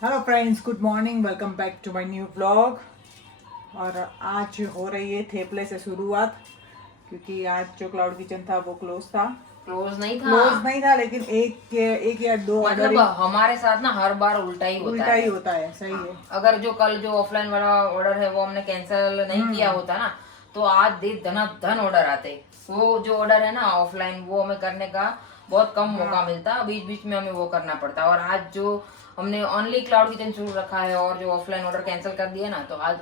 Hello friends, good morning, welcome back to my new vlog. और आज हो रही है थेपले से शुरुआत, क्योंकि आज जो क्लाउड किचन था वो क्लोज था। क्लोज नहीं था, लेकिन एक या दो ऑर्डर मतलब हमारे साथ ना हर बार उल्टा ही उल्टा ही होता है। सही है। अगर जो कल जो ऑफलाइन वाला ऑर्डर है वो हमने कैंसिल नहीं किया होता ना, तो आज दिन धन ऑर्डर आते। वो जो ऑर्डर है ना ऑफलाइन, वो हमें करने का बहुत कम मौका मिलता, बीच बीच में हमें वो करना पड़ता। और आज जो हमने ओनली क्लाउड किचन शुरू रखा है और जो ऑफलाइन ऑर्डर कैंसिल कर दिया ना, तो आज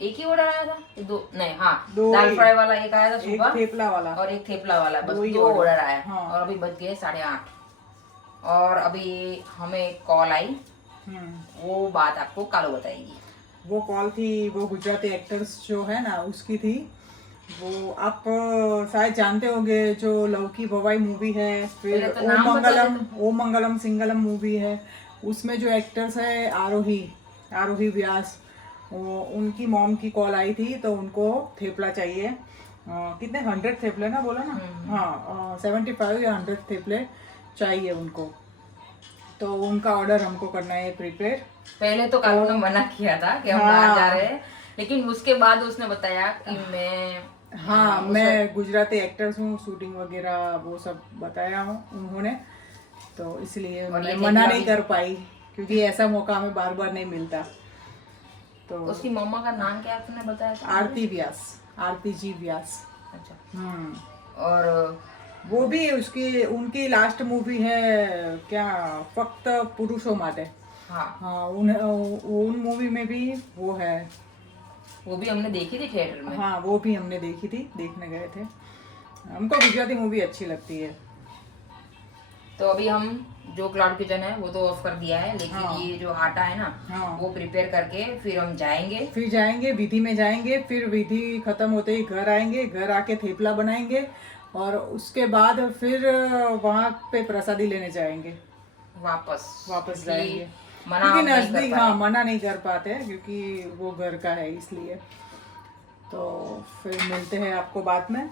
एक ही ऑर्डर आया था। दो नहीं, हाँ, दाल फ्राई वाला एक आया था सुबह, एक थेपला वाला और एक थेपला वाला, बस दो दो ऑर्डर आया। हाँ। और अभी बज गए 8:30 और अभी हमें कॉल आई। वो बात आपको कालो बताएगी। वो कॉल थी, वो गुजराती एक्टर्स जो है ना उसकी थी। वो आप शायद जानते होंगे, जो लौकी भवाई मूवी है, फिर तो ओम मंगलम सिंगलम मूवी है, उसमें जो एक्टर्स है आरोही आरोही व्यास, उनकी मॉम की कॉल आई थी। तो उनको थेपला चाहिए। कितने 100 थेपले ना बोला ना? हाँ, 75 या 100 थेपले चाहिए उनको। तो उनका ऑर्डर हमको करना है प्रिपेयर। पहले तो कालू ने मना किया था कि हम बाहर जा रहे हैं, लेकिन उसके बाद उसने बताया कि मैं गुजराती एक्टर्स हूँ, शूटिंग वगैरह वो सब बताया हूँ उन्होंने। तो इसलिए मैं मना नहीं कर पाई, क्योंकि ऐसा मौका हमें बार बार नहीं मिलता। तो उसकी मम्मा का नाम क्या आपने बताया था? आरती व्यास, आरती जी व्यास। अच्छा। और वो भी उनकी लास्ट मूवी है क्या, फक्त पुरुषों माटे। हाँ, उन मूवी में भी वो है। वो भी हमने देखी थी थिएटर में। हाँ, वो भी हमने देखी थी, देखने गए थे। हमको गुजराती मूवी अच्छी लगती है। तो अभी हम जो क्लाउड किचन है वो तो ऑफ कर दिया है, लेकिन ये जो आटा है ना, वो प्रिपेयर करके फिर हम जाएंगे विधि में जाएंगे। फिर विधि खत्म होते ही घर आएंगे, घर आके थेपला बनाएंगे, और उसके बाद फिर वहाँ पे प्रसादी लेने जाएंगे, वापस जाएंगे। क्योंकि नजदीक, हाँ, मना नहीं कर पाते क्योंकि वो घर का है, इसलिए। तो फिर मिलते हैं आपको बाद में,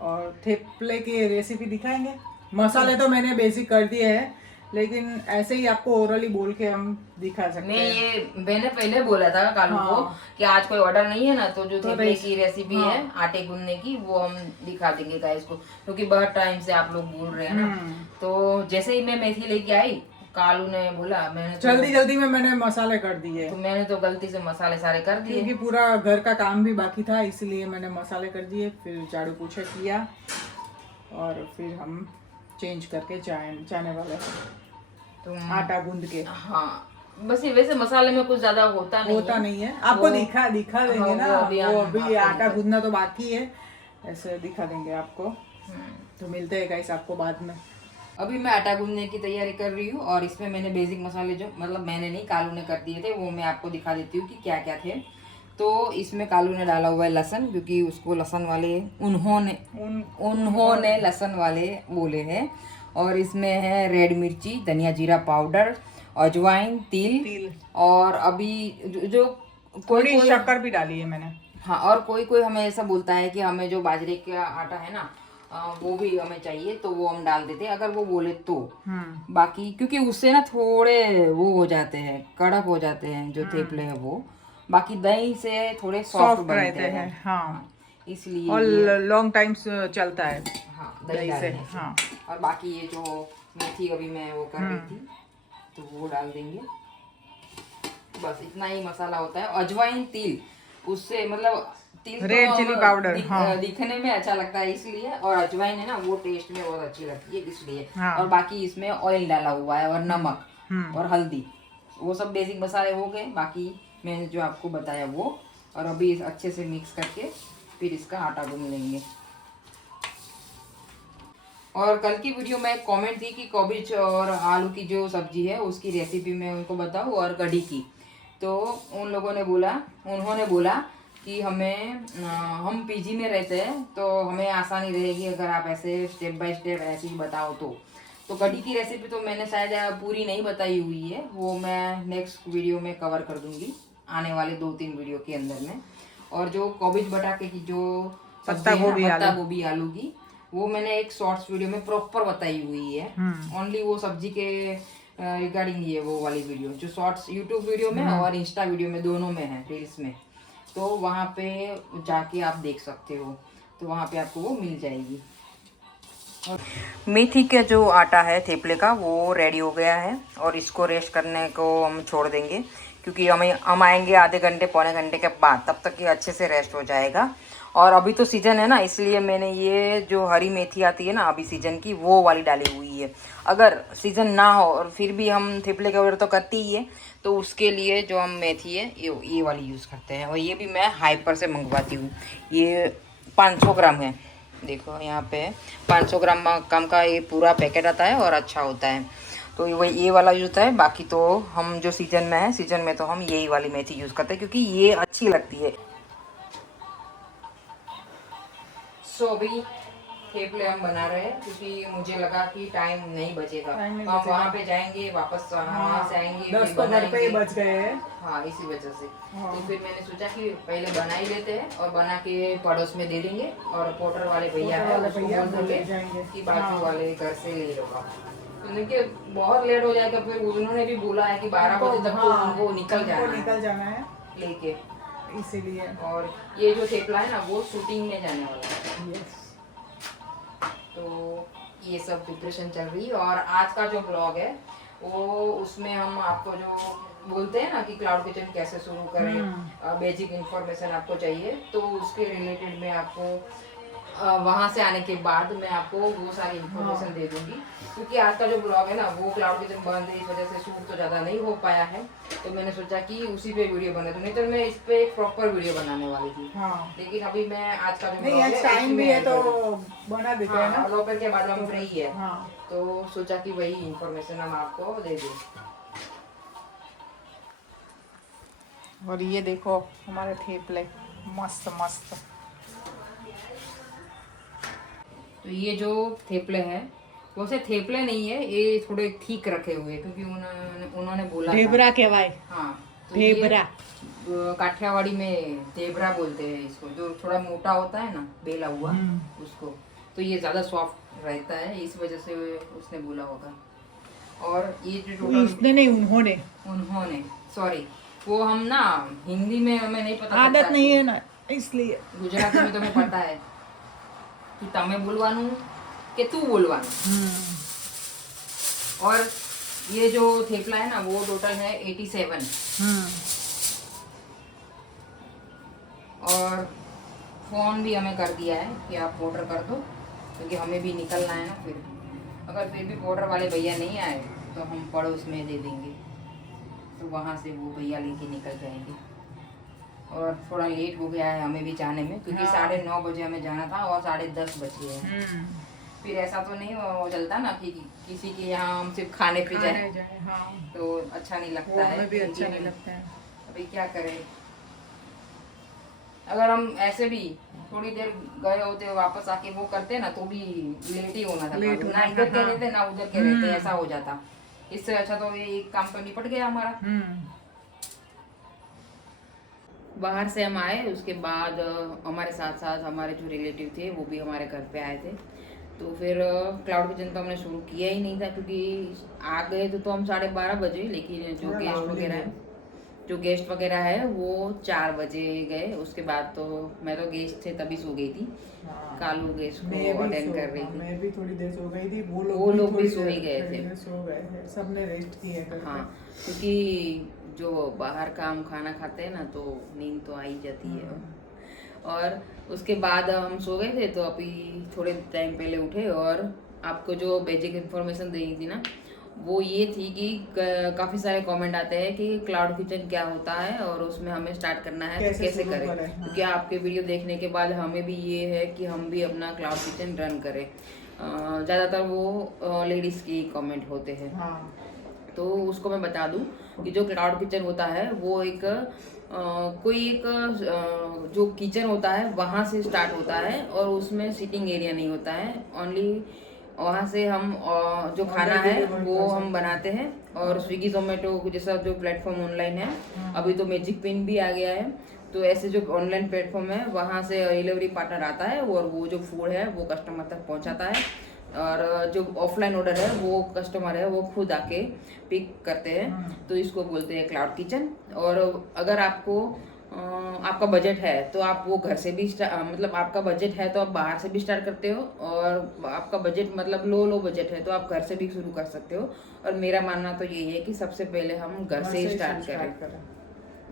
और थेपले की रेसिपी दिखाएंगे। मसाले तो मैंने बेसिक कर दिए हैं, लेकिन ऐसे ही आपको ओरली बोल के हम दिखा सकते हैं। ये मैंने पहले बोला था कालू को कि आज कोई ऑर्डर नहीं है ना, तो जो थेपले की रेसिपी है आटे गूंदने की, वो हम दिखा देंगे गाइस को, क्योंकि बहुत टाइम से आप लोग बोल रहे हैं ना। तो जैसे ही मैं मेथी लेके आई, कालू ने बोला, मैंने जल्दी में मैंने मसाले कर दिए। तो मैंने तो गलती से मसाले सारे कर दिए, क्योंकि पूरा घर का काम भी बाकी था, इसलिए मैंने मसाले कर दिए। फिर झाड़ू पोछा किया, और फिर हम चेंज करके जाने वाले हैं। तो आटा गूंद के, हाँ, बस ये वैसे मसाले में कुछ ज्यादा होता नहीं है। आपको दिखा देंगे ना। वो अभी आटा गूंदना तो बाकी है, ऐसे दिखा देंगे आपको। तो मिलते हैं गाइस आपको बाद में। अभी मैं आटा गूंदने की तैयारी कर रही हूँ, और इसमें मैंने बेसिक मसाले, जो मतलब मैंने नहीं, कालू ने कर दिए थे, वो मैं आपको दिखा देती हूँ कि क्या क्या थे। तो इसमें कालू ने डाला हुआ है लहसुन, क्योंकि उसको लहसुन वाले उन्होंने लहसुन वाले बोले हैं। और इसमें है रेड मिर्ची, धनिया जीरा पाउडर, अजवाइन, तिल, और अभी जो कोई शक्कर भी डाली है मैंने। हाँ, और कोई हमें ऐसा बोलता है कि हमें जो बाजरे का आटा है ना, वो भी हमें चाहिए, तो वो हम डाल देते हैं अगर वो बोले तो। बाकी क्योंकि उससे ना थोड़े वो हो जाते हैं, कड़क हो जाते हैं जो थेपले है वो। बाकी दही से थोड़े सॉफ्ट रहते हैं। हाँ, इसलिए और लॉन्ग टाइम चलता है। हाँ, दही से। हाँ, और बाकी ये जो मेथी अभी मैं वो कर रही थी, तो वो डाल देंगे। बस इतना ही मसाला होता है। अजवाइन, तिल, उससे मतलब तिल रेड चिली पाउडर दिखने में अच्छा लगता है इसलिए, और अजवाइन है ना, वो टेस्ट में बहुत अच्छी लगती है इसलिए। और बाकी इसमें ऑयल डाला हुआ है, और नमक और हल्दी, वो सब बेसिक मसाले हो गए। बाकी मैंने जो आपको बताया वो, और अभी अच्छे से मिक्स करके फिर इसका आटा गूंद लेंगे। और कल की वीडियो में एक कमेंट थी कि कॉबिज और आलू की जो सब्जी है उसकी रेसिपी मैं उनको बताऊँ, और कढ़ी की। तो उन्होंने बोला कि हम पीजी में रहते हैं, तो हमें आसानी रहेगी अगर आप ऐसे स्टेप बाय स्टेप ऐसे ही बताओ। तो कढ़ी की रेसिपी तो मैंने शायद पूरी नहीं बताई हुई है, वो मैं नेक्स्ट वीडियो में कवर कर दूंगी, आने वाले 2-3 वीडियो के अंदर में। और जो कॉबिज बटाके की जो पत्ता गोभी आलू की, वो मैंने एक शॉर्ट्स वीडियो में प्रॉपर बताई हुई है। ओनली वो सब्जी के रिगार्डिंग ये वो वाली वीडियो जो शॉर्ट्स यूट्यूब वीडियो में और इंस्टा वीडियो में दोनों में है, रील्स में। तो वहाँ पे जाके आप देख सकते हो, तो वहाँ पे आपको वो मिल जाएगी। मेथी का जो आटा है थेपले का वो रेडी हो गया है और इसको रेस्ट करने को हम छोड़ देंगे, क्योंकि हम आएंगे आधे घंटे पौने घंटे के बाद, तब तक ये अच्छे से रेस्ट हो जाएगा। और अभी तो सीज़न है ना, इसलिए मैंने ये जो हरी मेथी आती है ना अभी सीज़न की, वो वाली डाली हुई है। अगर सीज़न ना हो और फिर भी हम थेपले के ऑर्डर तो करते ही है, तो उसके लिए जो हम मेथी है ये वाली यूज़ करते हैं। और ये भी मैं हाइपर से मंगवाती हूँ। ये 500 ग्राम है, देखो यहाँ पे 500 ग्राम कम का ये पूरा पैकेट आता है और अच्छा होता है। तो ये वाला यूज़ होता है। बाकी तो हम जो सीज़न में है, सीज़न में तो हम यही वाली मेथी यूज़ करते हैं, क्योंकि ये अच्छी लगती है। सो अभी थेपले हम बना रहे हैं, क्योंकि मुझे लगा कि टाइम नहीं बचेगा। हम वहाँ पे जाएंगे, वापस वहाँ से आएंगे, 10 तो घर पे ही बच गए हैं। हाँ, इसी वजह से। तो फिर मैंने सोचा कि पहले बना ही लेते हैं और बना के पड़ोस में दे देंगे, और पोर्टर वाले भैया है उसको बोल देंगे कि बाजू वाले घर से ले लो। तो देखिए बहुत लेट हो जाएगा, फिर उन्होंने भी बोला है कि 12 बजे तक तो उनको निकल जाना है लेके, इसीलिए। और ये जो थेपला है ना वो शूटिंग में जाने वाला है। तो ये सब प्रिपरेशन चल रही है। और आज का जो ब्लॉग है वो, उसमें हम आपको जो बोलते हैं ना कि क्लाउड किचन कैसे शुरू करें, बेसिक इंफॉर्मेशन आपको चाहिए, तो उसके रिलेटेड में आपको वहाँ से आने के बाद मैं आपको वो सारी इन्फॉर्मेशन दे दूंगी। क्योंकि आज का जो ब्लॉग है ना वो क्लाउड किचन बंद है, इस वजह से शूट तो ज़्यादा नहीं हो पाया है। तो मैंने सोचा कि उसी पे वीडियो बना दूँ, नहीं तो मैं इस पे एक प्रॉपर वीडियो बनाने वाली थी। लेकिन अभी मैं आज का जो ब्लॉग है टाइम भी है तो बना देते हैं ना, दोपहर के बाद हम फ्री है। तो सोचा कि वही इन्फॉर्मेशन हम आपको दे दें। और ये देखो हमारे थेपले मस्त मस्त। तो ये जो थेपले हैं वो से थेपले नहीं है, ये थोड़े ठीक रखे हुए, क्योंकि उन्होंने बोला ढेबरा कहवाए। हाँ, तो ढेबरा काठियावाड़ी में ढेबरा बोलते हैं इसको, जो थोड़ा मोटा होता है ना बेला हुआ उसको। तो ये ज़्यादा सॉफ्ट रहता है, इस वजह से उसने बोला होगा। और ये जो उसने नहीं, उन्होंने सॉरी, वो हम ना हिंदी में हमें नहीं पता, आदत नहीं है ना, इसलिए। गुजराती में तुम्हें पता है कि तमे बोलवानू के तू बोलवानू। और ये जो थेपला है ना वो टोटल है 87। और फोन भी हमें कर दिया है कि आप ऑर्डर कर दो, क्योंकि हमें भी निकलना है ना। फिर अगर फिर भी ऑर्डर वाले भैया नहीं आए तो हम पड़ोस में दे देंगे, तो वहाँ से वो भैया लेके निकल जाएंगे। और थोड़ा लेट हो गया है हमें भी जाने में, क्योंकि 9:30 बजे हमें जाना था और 10:30 बजे है। फिर ऐसा तो नहीं वो चलता ना कि किसी के यहाँ हम सिर्फ खाने पे जाए, तो अच्छा नहीं लगता है। भी अच्छा नहीं लगता है। अभी क्या करें, अगर हम ऐसे भी थोड़ी देर गए होते वापस आके वो करते ना तो भी लेट ही होना था, ना इधर के रहते ना उधर के रहते, ऐसा हो जाता। इससे अच्छा तो ये एक काम तो निपट गया हमारा। बाहर से हम आए, उसके बाद हमारे साथ साथ हमारे जो रिलेटिव थे वो भी हमारे घर पे आए थे। तो फिर क्लाउड किचन तो हमने शुरू किया ही नहीं था, क्योंकि आ गए तो हम 12:30 बजे, लेकिन जो गेस्ट वगैरह है वो 4 बजे गए। उसके बाद तो मैं तो गेस्ट थे तभी सो गई थी, कालू गेस्ट को अटेंड कर रही थी। मैं भी थोड़ी देर सो गई थी, वो लोग भी सो ही गए थे, सबने रेस्ट किया। हाँ, क्योंकि जो बाहर का हम खाना खाते हैं ना तो नींद तो आ ही जाती है। और उसके बाद हम सो गए थे, तो अभी थोड़े टाइम पहले उठे और आपको जो बेसिक इन्फॉर्मेशन देनी थी ना वो ये थी कि काफ़ी सारे कमेंट आते हैं कि क्लाउड किचन क्या होता है और उसमें हमें स्टार्ट करना है तो कैसे करें। क्योंकि आपके वीडियो देखने के बाद हमें भी ये है कि हम भी अपना क्लाउड किचन रन करें। ज़्यादातर वो लेडीज़ की कमेंट होते हैं। तो उसको मैं बता दूं कि जो क्लाउड किचन होता है वो एक जो किचन होता है वहाँ से स्टार्ट होता है, और उसमें सिटिंग एरिया नहीं होता है। ओनली वहाँ से हम जो खाना है वो हम बनाते हैं। और स्विगी जोमेटो जैसा जो प्लेटफॉर्म ऑनलाइन है, अभी तो मैजिक पिन भी आ गया है, तो ऐसे जो ऑनलाइन प्लेटफॉर्म है वहाँ से डिलीवरी पार्टनर आता है और वो जो फूड है वो कस्टमर तक पहुँचाता है। और जो ऑफलाइन ऑर्डर है वो कस्टमर है वो खुद आके पिक करते हैं, तो इसको बोलते हैं क्लाउड किचन। और अगर आपको आपका बजट है तो आप वो घर से भी मतलब आपका बजट है तो आप बाहर से भी स्टार्ट करते हो, और आपका बजट मतलब लो बजट है तो आप घर से भी शुरू कर सकते हो। और मेरा मानना तो यही है कि सबसे पहले हम घर से ही स्टार्ट करें,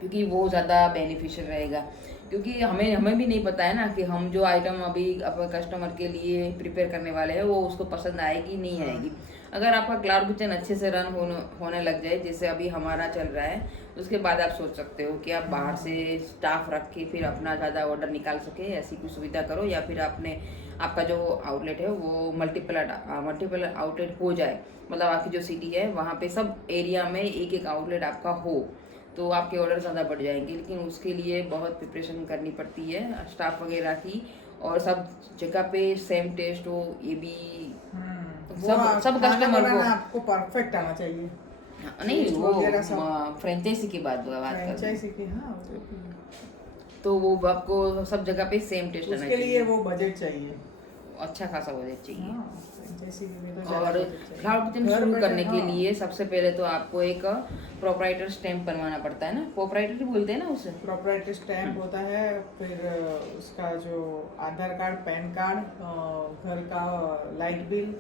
क्योंकि वो ज़्यादा बेनिफिशियल रहेगा। क्योंकि हमें भी नहीं पता है ना कि हम जो आइटम अभी अपने कस्टमर के लिए प्रिपेयर करने वाले हैं वो उसको पसंद आएगी नहीं आएगी। अगर आपका क्लाउड किचन अच्छे से रन होने लग जाए, जैसे अभी हमारा चल रहा है, उसके बाद आप सोच सकते हो कि आप बाहर से स्टाफ रख के फिर अपना ज़्यादा ऑर्डर निकाल सके, ऐसी कोई सुविधा करो, या फिर आपका जो आउटलेट है वो मल्टीपल आउटलेट हो जाए। मतलब आपकी जो सिटी है वहाँ पे सब एरिया में एक आउटलेट आपका हो, तो आपके ऑर्डर ज़्यादा बढ़ जाएंगे। लेकिन उसके लिए बहुत प्रिपरेशन करनी पड़ती है स्टाफ वगैरह की, और सब जगह पे सेम टेस्ट हो, ये भी सब कस्टमर को आपको परफेक्ट आना चाहिए। नहीं, वो फ्रेंचाइजी की बात फ्रेंचाइजी की, हाँ, तो वो आपको सब जगह पे सेम टेस्ट आना चाहिए। उसके लिए वो बजट चाहिए, अच्छा खासा बजट चाहिए। तो और क्लाउड किचन शुरू करने के लिए सबसे पहले तो आपको एक प्रोप्राइटर स्टैम्प बनवाना पड़ता है ना, प्रोप्राइटर बोलते हैं ना उसे, प्रोप्राइटर स्टैम्प होता है। फिर उसका जो आधार कार्ड, पैन कार्ड, घर का लाइट बिल,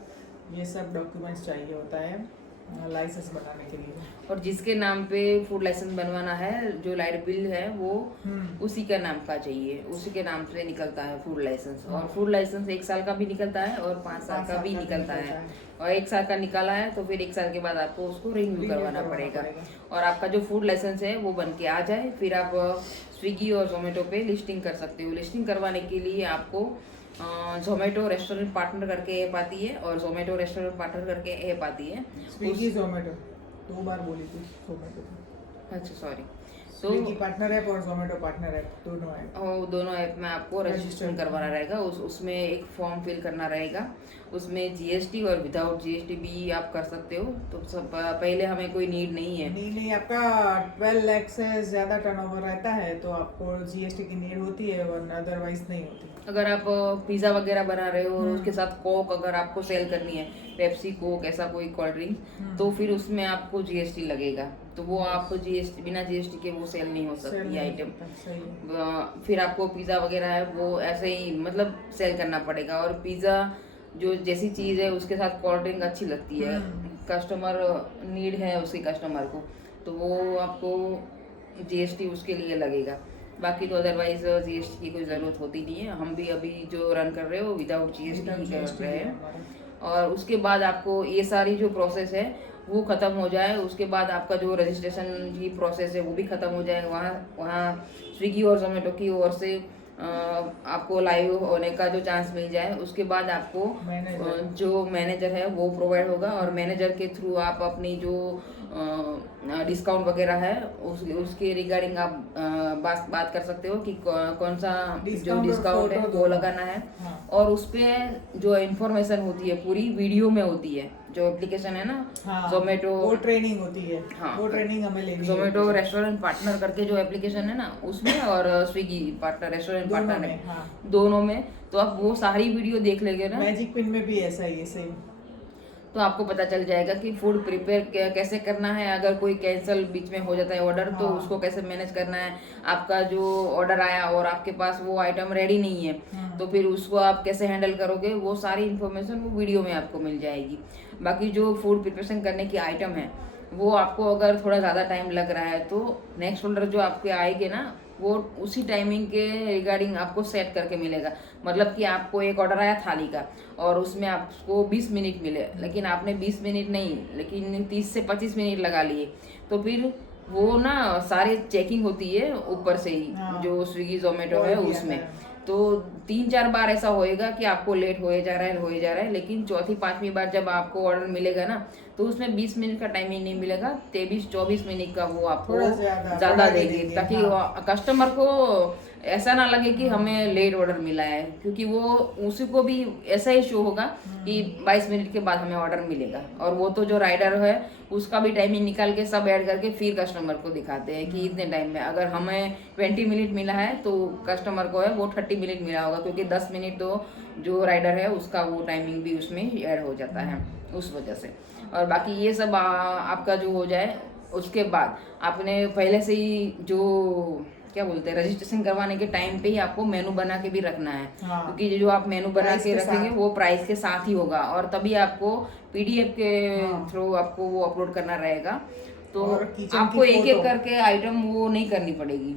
ये सब डॉक्यूमेंट्स चाहिए होता है लाइसेंस बनाने के लिए। और जिसके नाम पे फूड लाइसेंस बनवाना है, जो लाइट बिल है वो उसी का नाम का चाहिए, उसी के नाम से निकलता है फूड लाइसेंस। और फूड लाइसेंस 1 साल का भी निकलता है और 5 साल का भी निकलता है। और 1 साल का निकाला है तो फिर 1 साल के बाद आपको उसको रिन्यू करवाना पड़ेगा। और आपका जो फूड लाइसेंस है वो बन के आ जाए, फिर आप स्विगी और जोमेटो पे लिस्टिंग कर सकते हो। लिस्टिंग करवाने के लिए आपको जोमेटो रेस्टोरेंट पार्टनर करके ऐप आती है और जोमेटो रेस्टोरेंट पार्टनर करके ऐप आती है। स्विगी जोमेटो 2 बार बोली थी, जोमेटो, अच्छा सॉरी। तो स्विगी पार्टनर ऐप और जोमेटो पार्टनर ऐप, दोनों ऐप में आपको रजिस्ट्रेशन करवाना रहेगा। उसमें एक फॉर्म फिल करना रहेगा, उसमें जीएसटी और विदाउट जीएसटी भी आप कर सकते हो। तो सब पहले हमें कोई नीड नहीं है। नहीं, आपका 12 लाख से ज़्यादा टर्नओवर रहता है तो आपको जीएसटी की नीड होती है, वरना अदरवाइज नहीं होती। अगर आप पिज़्ज़ा वगैरह बना रहे हो और उसके साथ कोक अगर आपको सेल करनी है, पेप्सी, कोक, ऐसा कोई कोल्ड ड्रिंक, तो फिर उसमें आपको जीएसटी लगेगा। तो वो आपको जीएसटी, बिना जीएसटी के वो सेल नहीं हो सकती आइटम। फिर आपको पिज़्ज़ा वगैरह है वो ऐसे ही मतलब सेल करना पड़ेगा। और पिज़्ज़ा जो जैसी चीज़ है उसके साथ कोल्ड ड्रिंक अच्छी लगती है, कस्टमर नीड है उसके कस्टमर को, तो वो आपको जीएसटी उसके लिए लगेगा। बाकी तो अदरवाइज जीएसटी की कोई ज़रूरत होती नहीं है। हम भी अभी जो रन कर रहे हो विदाउट जीएसटी ही कर रहे हैं। और उसके बाद आपको ये सारी जो प्रोसेस है वो ख़त्म हो जाए, उसके बाद आपका जो रजिस्ट्रेशन की प्रोसेस है वो भी ख़त्म हो जाए। वहाँ स्विगी और जोमेटो की ओर से आपको लाइव होने का जो चांस मिल जाए, उसके बाद आपको जो मैनेजर है वो प्रोवाइड होगा। और मैनेजर के थ्रू आप अपनी जो डिस्काउंट वगैरह है उसके रिगार्डिंग आप बात कर सकते हो कि कौन सा जो डिस्काउंट है वो लगाना है। और उस पर जो इन्फॉर्मेशन होती है पूरी वीडियो में होती है। जो एप्लीकेशन है ना जोमेटो, वो ट्रेनिंग होती है, वो ट्रेनिंग हमें लेनी है। जोमेटो रेस्टोरेंट पार्टनर करके जो एप्लीकेशन है ना उसमें, और स्विगी पार्टनर रेस्टोरेंट पार्टनर दोनों में, तो आप वो सारी वीडियो देख लेंगे ना। मैजिक पिन में भी ऐसा ही है, सेम। तो आपको पता चल जाएगा कि फूड प्रिपेयर कैसे करना है। अगर कोई कैंसिल बीच में हो जाता है ऑर्डर, तो उसको कैसे मैनेज करना है। आपका जो ऑर्डर आया और आपके पास वो आइटम रेडी नहीं है, तो फिर उसको आप कैसे हैंडल करोगे, वो सारी इन्फॉर्मेशन वो वीडियो में आपको मिल जाएगी। बाकी जो फूड प्रिपरेशन करने की आइटम है वो आपको अगर थोड़ा ज़्यादा टाइम लग रहा है तो नेक्स्ट ऑर्डर जो आपके आएंगे ना वो उसी टाइमिंग के रिगार्डिंग आपको सेट करके मिलेगा। मतलब कि आपको एक ऑर्डर आया थाली का और उसमें आपको 20 मिनट मिले, लेकिन आपने 20 मिनट नहीं लेकिन 30 से 25 मिनट लगा लिए, तो फिर वो ना सारी चेकिंग होती है ऊपर से ही, जो स्विगी जोमेटो है उसमें। तो 3-4 बार ऐसा होएगा कि आपको लेट होए जा रहा है, लेकिन चौथी 5वीं बार जब आपको ऑर्डर मिलेगा ना, तो उसमें 20 मिनट का टाइमिंग नहीं मिलेगा, 23-24 मिनट का वो आपको थोड़ा ज्यादा देंगे, ताकि कस्टमर को ऐसा ना लगे कि हमें लेट ऑर्डर मिला है, क्योंकि वो उसी को भी ऐसा ही शो होगा कि 22 मिनट के बाद हमें ऑर्डर मिलेगा, और वो तो जो राइडर है उसका भी टाइमिंग निकाल के सब ऐड करके फिर कस्टमर को दिखाते हैं कि इतने टाइम में, अगर हमें 20 मिनट मिला है तो कस्टमर को है वो 30 मिनट मिला होगा, क्योंकि 10 मिनट तो जो राइडर है उसका वो टाइमिंग भी उसमें ऐड हो जाता है उस वजह से। और बाकी ये सब आपका जो हो जाए उसके बाद आपने पहले से ही जो क्या बोलते हैं रजिस्ट्रेशन करवाने के टाइम पे ही आपको मेनू बना के भी रखना है, क्योंकि जो आप मेनू बना के रखेंगे वो प्राइस के साथ ही होगा, और तभी आपको पीडीएफ के थ्रू आपको वो अपलोड करना रहेगा, तो आपको एक एक करके आइटम वो नहीं करनी पड़ेगी।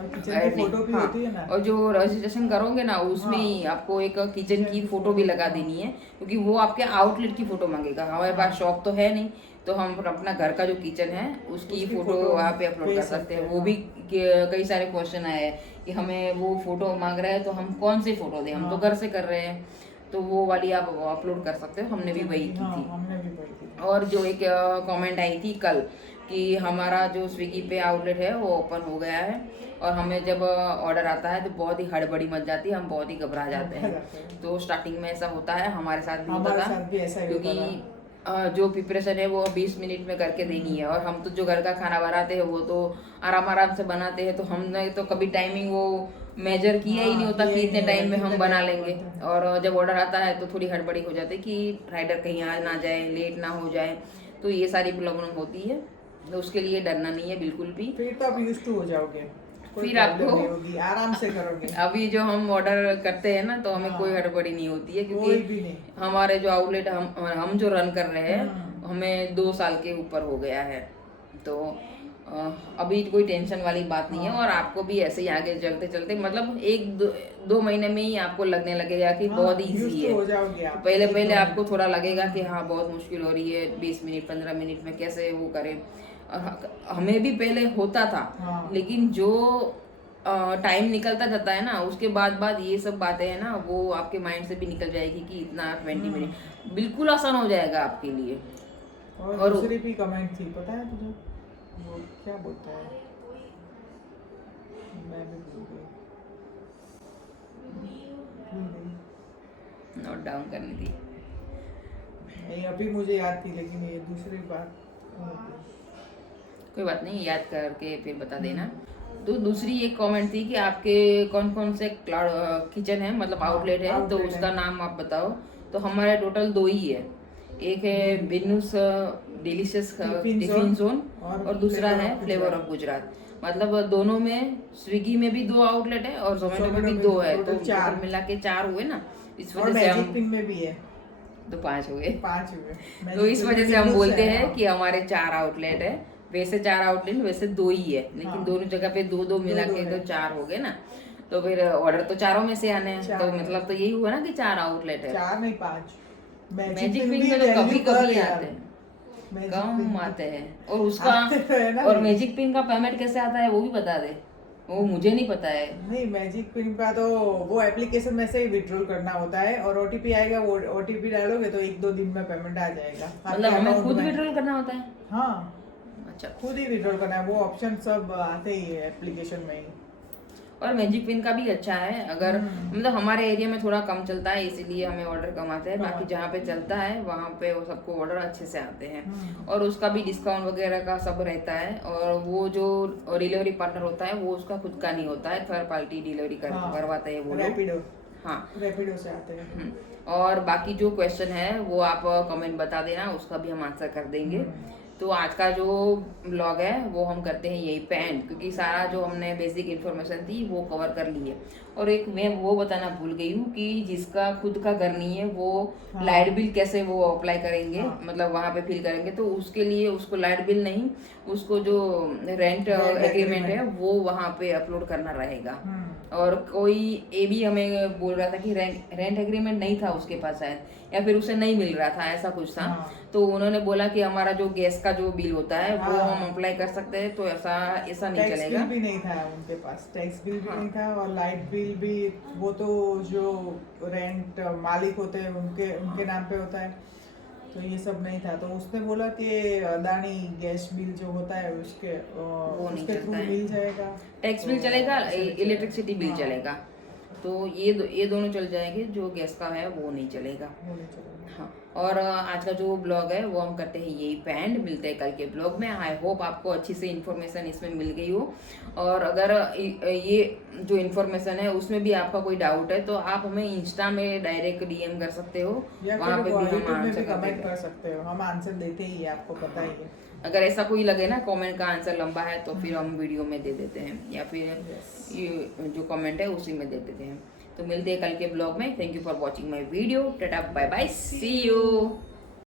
फोटो भी होती है ना, और जो रजिस्ट्रेशन करोगे ना उसमें ही आपको एक किचन की फोटो भी लगा देनी है, क्योंकि वो आपके आउटलेट की फोटो मांगेगा। हमारे पास शॉप तो है नहीं, तो हम अपना घर का जो किचन है उसकी फोटो वहाँ पे अपलोड कर सकते हैं। वो भी कई सारे क्वेश्चन आए हैं कि हमें वो फोटो मांग रहे हैं तो हम कौन सी फोटो दें, हम तो घर से कर रहे हैं, तो वो वाली आप अपलोड कर सकते हो। हमने भी वही की थी। और जो एक कमेंट आई थी कल कि हमारा जो स्विगी पे आउटलेट है वो ओपन हो गया है, और हमें जब ऑर्डर आता है तो बहुत ही हड़बड़ी मच जाती है, हम बहुत ही घबरा जाते हैं। तो स्टार्टिंग में ऐसा होता है, हमारे साथ भी होता था, क्योंकि जो प्रिपरेशन है वो 20 मिनट में करके देनी है, और हम तो जो घर का खाना बनाते हैं वो तो आराम आराम से बनाते हैं, तो हमने तो कभी टाइमिंग वो मेजर किया ही नहीं होता कि इतने टाइम में हम बना लेंगे। और जब ऑर्डर आता है तो थोड़ी हड़बड़ी हो जाती है कि राइडर कहीं आ ना जाए, लेट ना हो जाए, तो ये सारी प्रॉब्लम होती है। तो उसके लिए डरना नहीं है बिल्कुल भी, फिर तो आप यूज्ड टू हो जाओगे, फिर आपको आराम से करोगे। अभी जो हम ऑर्डर करते हैं ना तो हमें कोई हड़बड़ी नहीं होती है, क्योंकि हमारे जो आउटलेट हम जो रन कर रहे हैं हमें 2 साल के ऊपर हो गया है, तो अभी कोई टेंशन वाली बात नहीं है। और आपको भी ऐसे ही आगे चलते चलते मतलब 1-2 महीने में ही आपको लगने लगेगा कि बहुत ईजी है। पहले पहले आपको थोड़ा लगेगा कि हाँ बहुत मुश्किल हो रही है, 20 मिनट 15 मिनट में कैसे वो करें। हमें भी पहले होता था, लेकिन जो टाइम निकलता जाता है ना उसके बाद ये सब बातें है ना वो आपके माइंड से भी निकल जाएगी कि इतना 20 मिनट बिल्कुल आसान हो जाएगा आपके लिए। और दूसरी भी कमेंट थी, पता है तुझे वो क्या बोलता है, मैं भी भूल गई, नोट डाउन करनी थी, नहीं अभी मुझे याद थी, लेकिन ये दूसरी बात कोई बात नहीं, याद करके फिर बता देना। तो दूसरी एक कमेंट थी कि आपके कौन कौन से किचन है, मतलब आउटलेट है, तो उसका नाम आप बताओ। तो हमारे टोटल 2 ही है, एक है बिन्नूस डिलीशियस टिफिन जोन और दूसरा है फ्लेवर ऑफ गुजरात। मतलब दोनों में स्विगी में भी 2 आउटलेट है और जोमेटो में भी 2 है, तो टोटल मिला के 4 हुए ना। इस वजह से हम में भी है तो 5 हुए। 5 हुए, तो इस वजह से हम बोलते हैं कि हमारे 4 आउटलेट है। वैसे 4 आउटलेट वैसे 2 ही है, लेकिन दोनों जगह पे 2-2 मिला के तो 4 हो गए ना। तो फिर ऑर्डर तो चारों में से आने हैं, तो मतलब तो यही हुआ ना कि 4 आउटलेट है। 4 नहीं 5। मैजिक पिंक में तो कभी कभी आते हैं, कम आते हैं। और उसका और मैजिक पिंक का पेमेंट कैसे आता है वो भी बता दे, वो मुझे नहीं पता है। नहीं मैजिक पिन का तो वो एप्लीकेशन में से ही विड्रॉल करना होता है, और ओटीपी आएगा, वो ओटीपी डालोगे तो 1-2 दिन में पेमेंट आ जाएगा। मतलब हमें खुद विड्रॉल करना होता है? हाँ अच्छा, खुद ही विड्रॉल करना है, वो ऑप्शन सब आते ही है एप्लीकेशन में ही। और मैजिक पिन का भी अच्छा है, अगर मतलब हमारे एरिया में थोड़ा कम चलता है इसीलिए हमें ऑर्डर कम आते हैं, बाकी जहाँ पे चलता है वहाँ पे वो सबको ऑर्डर अच्छे से आते हैं, और उसका भी डिस्काउंट वगैरह का सब रहता है। और वो जो डिलीवरी पार्टनर होता है वो उसका खुद का नहीं होता है, थर्ड पार्टी डिलीवरी करवाते हैं वो लोग। हाँ रैपिडो से आते हैं। और बाकी जो क्वेश्चन है वो आप कमेंट बता देना, उसका भी हम आंसर कर देंगे। तो आज का जो ब्लॉग है वो हम करते हैं यही पे एंड, क्योंकि सारा जो हमने बेसिक इन्फॉर्मेशन थी वो कवर कर ली है। और एक मैं वो बताना भूल गई हूँ कि जिसका खुद का घर नहीं है वो लाइट बिल कैसे वो अप्लाई करेंगे, मतलब वहाँ पे फिल करेंगे, तो उसके लिए उसको लाइट बिल नहीं, उसको जो रेंट एग्रीमेंट है वो वहाँ पे अपलोड करना रहेगा। और कोई ये भी हमें बोल रहा था कि रेंट एग्रीमेंट नहीं था उसके पास शायद, या फिर उसे नहीं मिल रहा था, ऐसा कुछ था। तो उन्होंने बोला कि हमारा जो गैस का जो बिल होता है वो हम अप्लाई कर सकते हैं, तो ऐसा नहीं चलेगा। टैक्स बिल भी नहीं था उनके पास, टैक्स बिल भी नहीं था, और लाइट बिल भी वो तो जो रेंट मालिक होते हैं उनके नाम पे होता है, तो ये सब नहीं था, तो उसने बोला कि अदानी गैस बिल जो होता है उसके नहीं उसके थ्रू चलता है। मिल जाएगा, टैक्स बिल तो चलेगा, ऐसे नहीं चलेगा। इलेक्ट्रिसिटी बिल हाँ, चलेगा, तो ये दोनों चल जाएंगे, जो गैस का है वो नहीं चलेगा। वो नहीं चलेगा। हाँ, और आज का जो ब्लॉग है वो हम करते हैं यही पे एंड। मिलते हैं कल के ब्लॉग में। आई होप आपको अच्छी सी इन्फॉर्मेशन इसमें मिल गई हो, और अगर ये जो इन्फॉर्मेशन है उसमें भी आपका कोई डाउट है तो आप हमें इंस्टा में डायरेक्ट डीएम कर सकते हो, या वहाँ फिर पे भी हम यूट्यूब में आंसर भी कर कमेंट देंगे। कर सकते हो, हम आंसर देते ही है, आपको पता ही है। अगर ऐसा कोई लगे ना कमेंट का आंसर लंबा है तो फिर हम वीडियो में दे देते हैं, या फिर ये जो कमेंट है उसी में दे देते हैं। तो मिलते हैं कल के ब्लॉग में। Thank you for watching my video. Tata bye bye, see you.